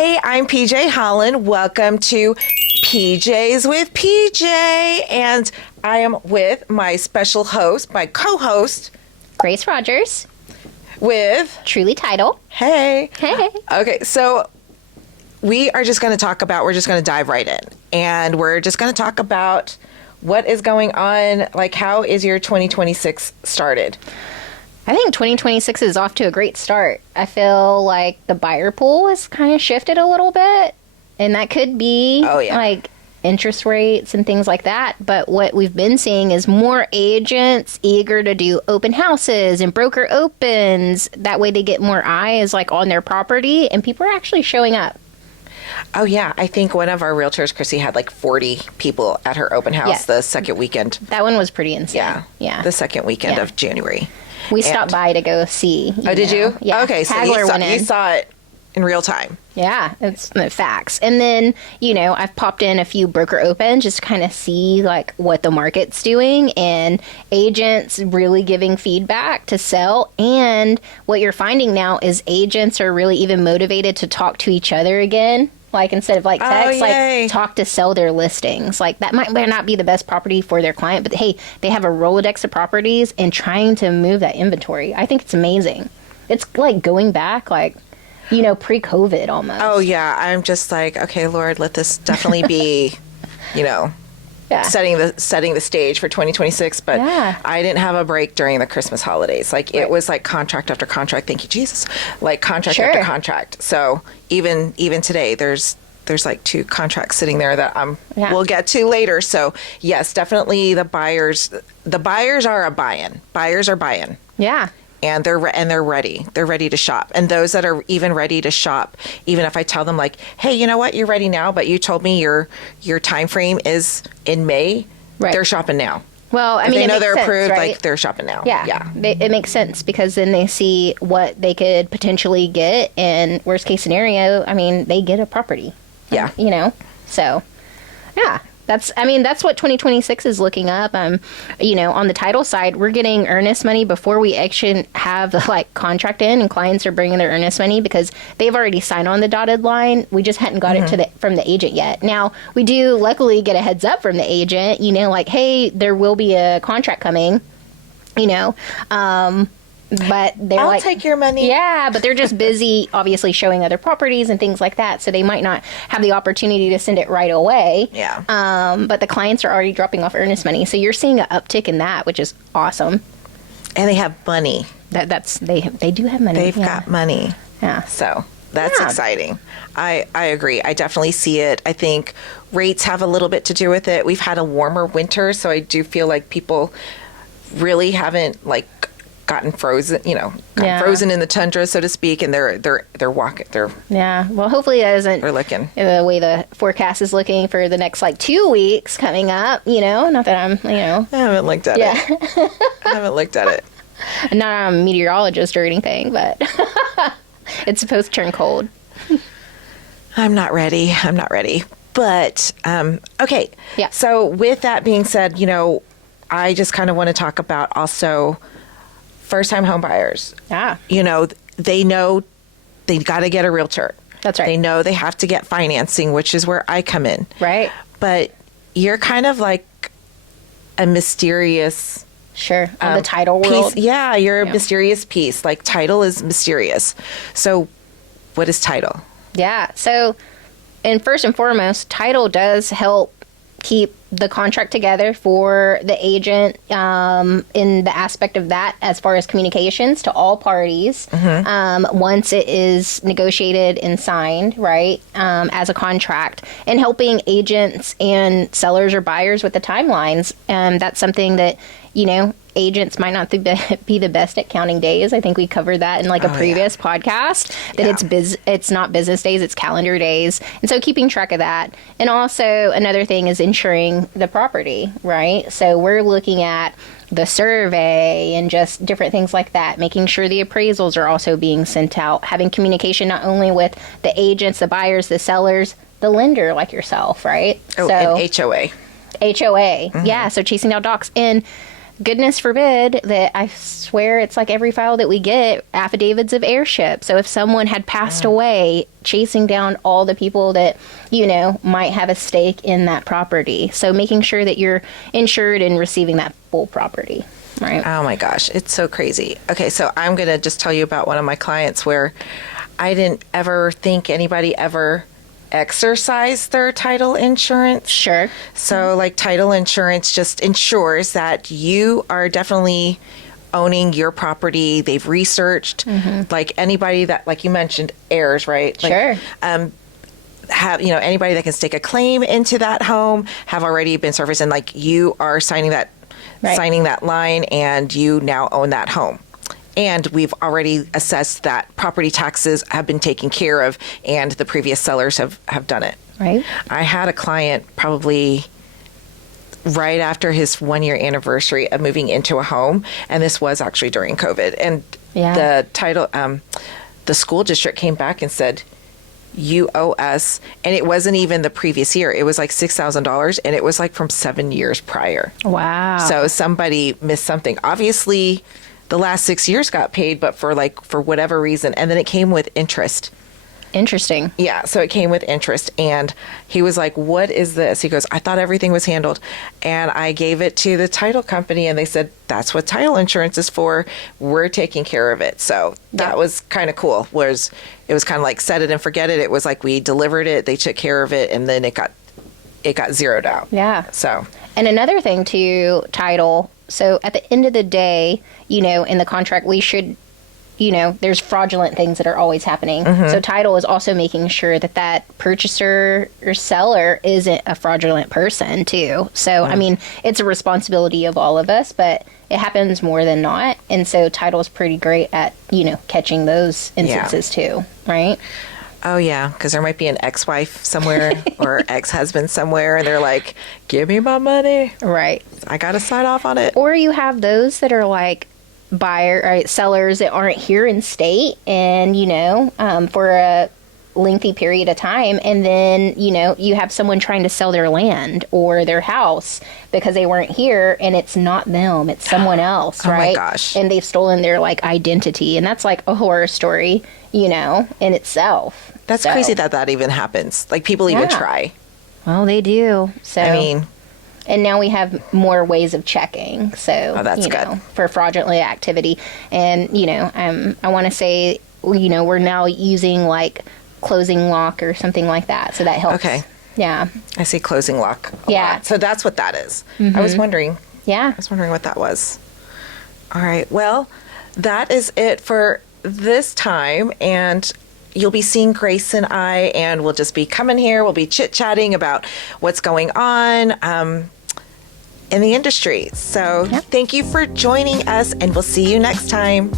Hey, I'm PJ Holland. Welcome to PJs with PJ. And I am with my special host, my co-host, Grace Rogers. With Truly Title. Hey. Hey. Okay, so we're just going to dive right in. And we're just going to talk about what is going on. Like, how is your 2026 started? I think 2026 is off to a great start. I feel like the buyer pool has kind of shifted a little bit, and that could be like interest rates and things like that. But what we've been seeing is more agents eager to do open houses and broker opens. That way they get more eyes like on their property, and people are actually showing up. Oh, yeah. I think one of our realtors, Chrissy, had like 40 people at her open house the second weekend. That one was pretty insane. Yeah. The second weekend of January. We stopped by to go see. Did you? Yeah. Okay, so you saw it in real time. Yeah, it's the facts. And then, I've popped in a few broker opens just to kind of see like what the market's doing, and agents really giving feedback to sell. And what you're finding now is agents are really even motivated to talk to each other again. Like, instead of like text, like talk to sell their listings. Like, that might not be the best property for their client, but hey, they have a Rolodex of properties and trying to move that inventory. I think it's amazing. It's like going back, like, pre-COVID almost. Oh, yeah. I'm just like, okay, Lord, let this definitely be, setting the stage for 2026. But I didn't have a break during the Christmas holidays. Like, it was like contract after contract. Thank you, Jesus. Like, contract after contract. So even today, there's like 2 contracts sitting there that we'll get to later. So yes, definitely the buyers are buying. Buyers are buying. Yeah. And they're ready. They're ready to shop. And those that are even ready to shop, even if I tell them like, hey, you know what, you're ready now, but you told me your time frame is in May. Right. They're shopping now. Well, I mean, they know they're sense, approved, right? like, they're shopping now. Yeah. It makes sense because then they see what they could potentially get, and worst case scenario, I mean, they get a property. Yeah. So, yeah. That's what 2026 is looking up. On the title side, we're getting earnest money before we actually have the contract in, and clients are bringing their earnest money because they've already signed on the dotted line. We just hadn't got it from the agent yet. Now, we do luckily get a heads up from the agent, like, hey, there will be a contract coming, but they're I'll take your money. Yeah, but they're just busy, obviously, showing other properties and things like that. So they might not have the opportunity to send it right away. Yeah. But the clients are already dropping off earnest money. So you're seeing an uptick in that, which is awesome. And they have money. They do have money. They've got money. Yeah. So that's exciting. I agree. I definitely see it. I think rates have a little bit to do with it. We've had a warmer winter, so I do feel like people really haven't gotten frozen, frozen in the tundra, so to speak, and they're walking. Well, hopefully that isn't they're looking the way the forecast is looking for the next 2 weeks coming up. Not that I'm, I haven't looked at it. I haven't looked at it. I'm not a meteorologist or anything, but it's supposed to turn cold. I'm not ready. But okay. Yeah. So with that being said, I just kind of want to talk about also first-time home buyers. Yeah. They know they've got to get a realtor. That's right. They know they have to get financing, which is where I come in. Right. But you're kind of like a mysterious... Sure. On the title world. Piece. Yeah, you're a mysterious piece. Like, title is mysterious. So what is title? Yeah. So, and first and foremost, title does help keep the contract together for the agent in the aspect of that as far as communications to all parties once it is negotiated and signed, right, as a contract, and helping agents and sellers or buyers with the timelines. That's something that, agents might not be the best at counting days. I think we covered that in a previous podcast, that it's not business days, it's calendar days. And so keeping track of that. And also another thing is insuring the property, right? So we're looking at the survey and just different things like that, making sure the appraisals are also being sent out, having communication not only with the agents, the buyers, the sellers, the lender like yourself, right? Oh, so, and HOA. HOA. Yeah. So chasing down docs. And goodness forbid that I swear it's like every file that we get, affidavits of heirship. So if someone had passed away, chasing down all the people that, might have a stake in that property. So making sure that you're insured and receiving that full property. Right. Oh my gosh, it's so crazy. Okay, so I'm going to just tell you about one of my clients where I didn't ever think anybody ever exercised their title insurance. Sure. So like title insurance just ensures that you are definitely owning your property. They've researched like anybody that, like you mentioned, heirs, right? Like, sure. Have, anybody that can stake a claim into that home have already been surfaced, and like you are signing that line, and you now own that home. And we've already assessed that property taxes have been taken care of, and the previous sellers have done it. Right. I had a client probably right after his 1-year anniversary of moving into a home, and this was actually during COVID. And the title, the school district came back and said, you owe us, and it wasn't even the previous year. It was like $6,000, and it was like from 7 years prior. Wow. So somebody missed something. Obviously, the last 6 years got paid, but for whatever reason, and then it came with interest. Interesting. Yeah, so it came with interest, and he was like, what is this? He goes, I thought everything was handled, and I gave it to the title company, and they said, that's what title insurance is for. We're taking care of it. So that was kind of cool. It was kind of like set it and forget it. It was like we delivered it, they took care of it, and then it got zeroed out. Yeah. So. And another thing to title, so at the end of the day, in the contract, we should, there's fraudulent things that are always happening. So title is also making sure that purchaser or seller isn't a fraudulent person too. So, I mean, it's a responsibility of all of us, but it happens more than not. And so title is pretty great at, catching those instances too, right? Oh, yeah, because there might be an ex-wife somewhere or ex-husband somewhere, and they're like, give me my money. Right. I got to sign off on it. Or you have those that are like sellers that aren't here in state and, for a lengthy period of time. And then, you have someone trying to sell their land or their house because they weren't here, and it's not them, it's someone else, right? Oh my gosh. And they've stolen their identity. And that's like a horror story, in itself. That's crazy that even happens. Like people even try. Well, they do. So I mean, and now we have more ways of checking. So that's good for fraudulent activity. And I want to say we're now using like closing lock or something like that. So that helps. Okay. Yeah. I see closing lock a lot. So that's what that is. I was wondering. Yeah. I was wondering what that was. All right. Well, that is it for this time, and you'll be seeing Grace and I, and we'll just be coming here. We'll be chit-chatting about what's going on in the industry. So thank you for joining us, and we'll see you next time.